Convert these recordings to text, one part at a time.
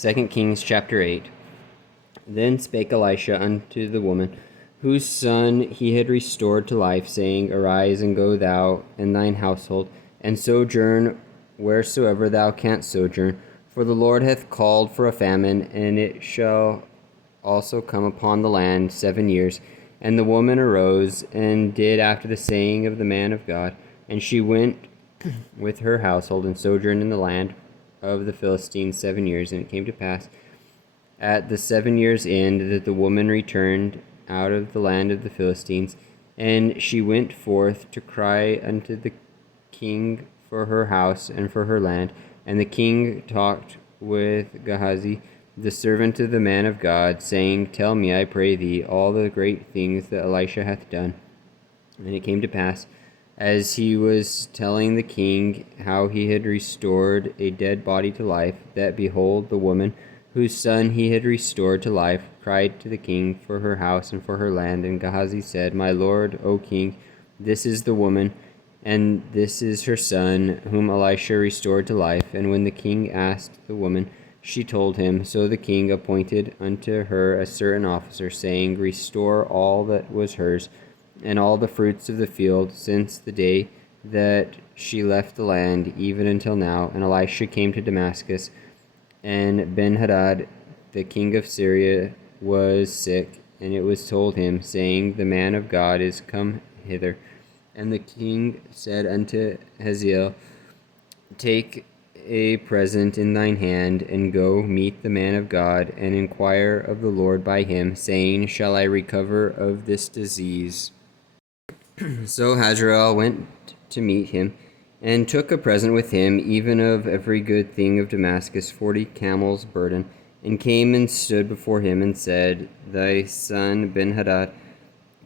2 Kings chapter 8. Then spake Elisha unto the woman, whose son he had restored to life, saying, Arise, and go thou and thine household, and sojourn wheresoever thou canst sojourn, for the Lord hath called for a famine, and it shall also come upon the land 7 years. And the woman arose, and did after the saying of the man of God, and she went with her household, and sojourned in the land of the Philistines 7 years. And it came to pass at the 7 years' end that the woman returned out of the land of the Philistines, and she went forth to cry unto the king for her house and for her land. And the king talked with Gehazi, the servant of the man of God, saying, Tell me, I pray thee, all the great things that Elisha hath done. And it came to pass, as he was telling the king how he had restored a dead body to life, that behold, the woman whose son he had restored to life cried to the king for her house and for her land. And Gehazi said, My lord, O king, this is the woman, and this is her son, whom Elisha restored to life. And when the king asked the woman, she told him. So the king appointed unto her a certain officer, saying, Restore all that was hers, and all the fruits of the field, since the day that she left the land, even until now. And Elisha came to Damascus, and Ben-Hadad, the king of Syria, was sick, and it was told him, saying, The man of God is come hither. And the king said unto Hazael, Take a present in thine hand, and go meet the man of God, and inquire of the Lord by him, saying, Shall I recover of this disease? So Hazael went to meet him, and took a present with him, even of every good thing of Damascus, 40 camels' burden, and came and stood before him, and said, Thy son Ben-Hadad,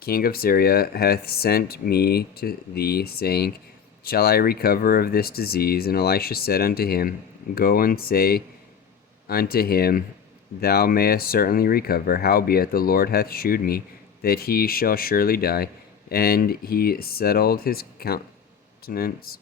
king of Syria, hath sent me to thee, saying, Shall I recover of this disease? And Elisha said unto him, Go and say unto him, Thou mayest certainly recover. Howbeit the Lord hath shewed me that he shall surely die. And he settled his countenance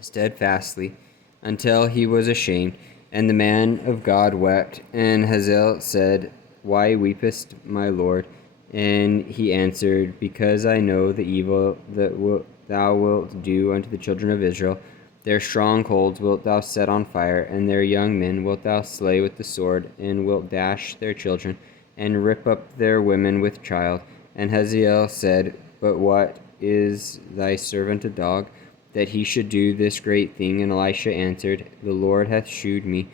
steadfastly until he was ashamed. And the man of God wept. And Hazael said, Why weepest, my lord? And he answered, Because I know the evil that thou wilt do unto the children of Israel. Their strongholds wilt thou set on fire, and their young men wilt thou slay with the sword, and wilt dash their children, and rip up their women with child. And Hazael said, But what is thy servant a dog, that he should do this great thing? And Elisha answered, The Lord hath shewed me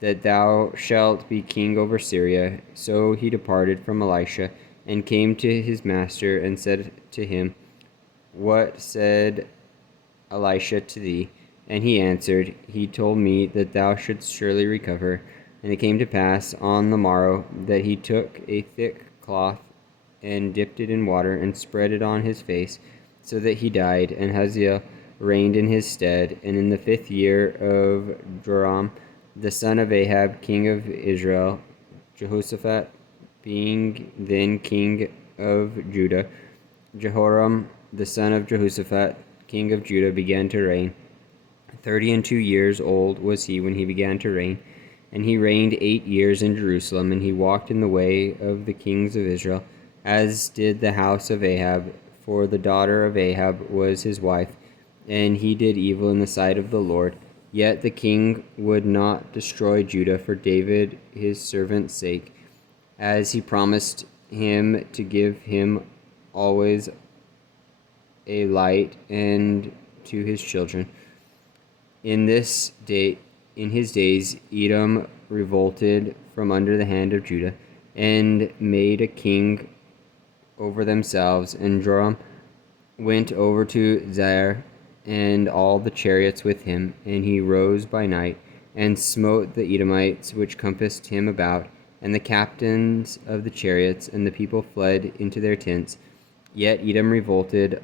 that thou shalt be king over Syria. So he departed from Elisha, and came to his master, and said to him, What said Elisha to thee? And he answered, He told me that thou shouldst surely recover. And it came to pass on the morrow that he took a thick cloth, and dipped it in water, and spread it on his face, so that he died. And Hazael reigned in his stead. And in the 5th year of Joram, the son of Ahab, king of Israel, Jehoshaphat being then king of Judah, Jehoram, the son of Jehoshaphat, king of Judah, began to reign. 32 years old was he when he began to reign. And he reigned 8 years in Jerusalem, and he walked in the way of the kings of Israel, as did the house of Ahab, for the daughter of Ahab was his wife, and he did evil in the sight of the Lord. Yet the king would not destroy Judah for David his servant's sake, as he promised him to give him always a light, and to his children. In his days Edom revolted from under the hand of Judah, and made a king over themselves. And Joram went over to Zair, and all the chariots with him, and he rose by night, and smote the Edomites which compassed him about, and the captains of the chariots, and the people fled into their tents. Yet Edom revolted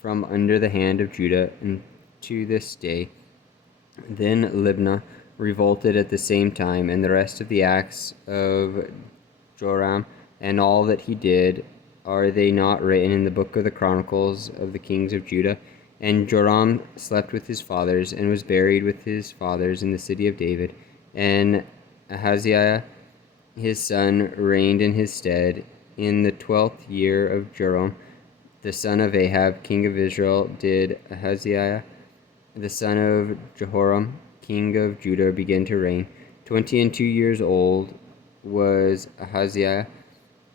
from under the hand of Judah, and to this day. Then Libnah revolted at the same time. And the rest of the acts of Joram, and all that he did, are they not written in the book of the Chronicles of the kings of Judah? And Joram slept with his fathers, and was buried with his fathers in the city of David. And Ahaziah his son reigned in his stead. In the 12th year of Joram, the son of Ahab, king of Israel, did Ahaziah, the son of Jehoram, king of Judah, begin to reign. 22 years old was Ahaziah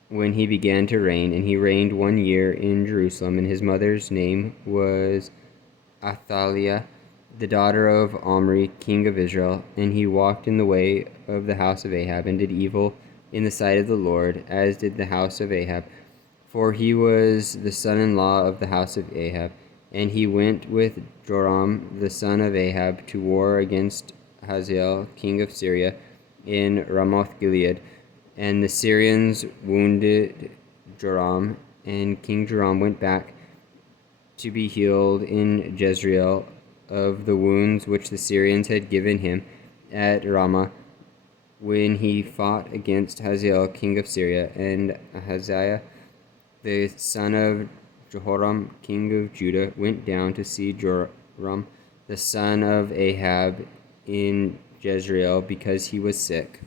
when he began to reign, and he reigned 1 year in Jerusalem. And his mother's name was Athaliah, the daughter of Omri, king of Israel. And he walked in the way of the house of Ahab, and did evil in the sight of the Lord, as did the house of Ahab. For he was the son-in-law of the house of Ahab. And he went with Joram, the son of Ahab, to war against Hazael, king of Syria, in Ramoth-Gilead. And the Syrians wounded Joram, and King Joram went back to be healed in Jezreel of the wounds which the Syrians had given him at Ramah, when he fought against Hazael, king of Syria. And Ahaziah, the son of Jehoram, king of Judah, went down to see Joram, the son of Ahab, in Jezreel, because he was sick.